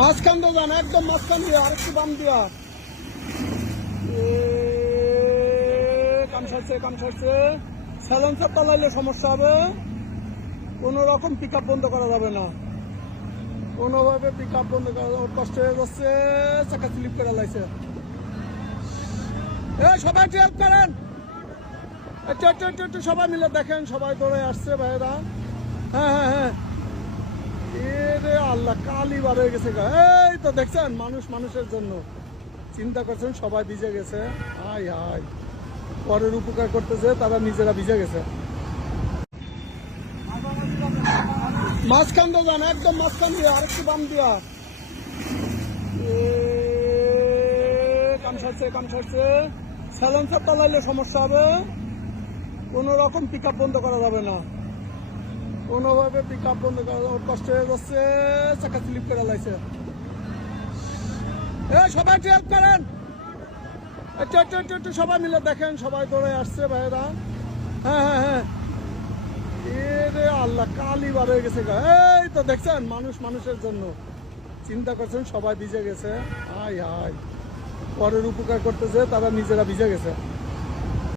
মাঝখান দিয়ে যান, একদম মাঝখান দিয়ে, আরেকটু বাম দিয়া। কাম সারছে। সাইলেন্সার চালাইলে সমস্যা হবে। কোন রকম পিক আপ বন্ধ করা যাবে না, কোনোভাবে পিক আপ বন্ধ করা যাবে। কষ্ট হয়ে যাচ্ছে, চাকা স্লিপ করে লাইছে। সবাই একটু হেল্প করেন, একটু সবাই মিলে দেখেন, সবাই দৌড়ে আসছে ভাইয়েরা। হ্যাঁ, এরে আল্লাহ, কালি বার হয়ে গেছে। এই তো দেখছেন, মানুষের জন্য চিন্তা করছেন, সবাই ভিজে গেছে। হাই পরের উপকার করতেছে, তারা নিজেরা ভিজে গেছে। মাঝখান দিয়ে যান, একদম মাঝখান দিয়ে, আরেকটু বাম দিয়া। কাম সারছে। সাইলেন্সার চালাইলে সমস্যা হবে। কোন রকম পিক আপ বন্ধ করা যাবে না, কোনোভাবে পিক আপ বন্ধ করা যাবে। কষ্ট হয়ে যাচ্ছে, চাকা স্লিপ করে লাইছে। সবাই একটু হেল্প করেন, একটু সবাই মিলে দেখেন, সবাই দৌড়ে আসছে ভাইয়েরা। হ্যাঁ, এরে আল্লাহ, কালি বার হয়ে গেছে। এই তো দেখছেন, মানুষের জন্য চিন্তা করছেন, সবাই ভিজে গেছে। হাই পরের উপকার করতেছে, তারা নিজেরা ভিজে গেছে।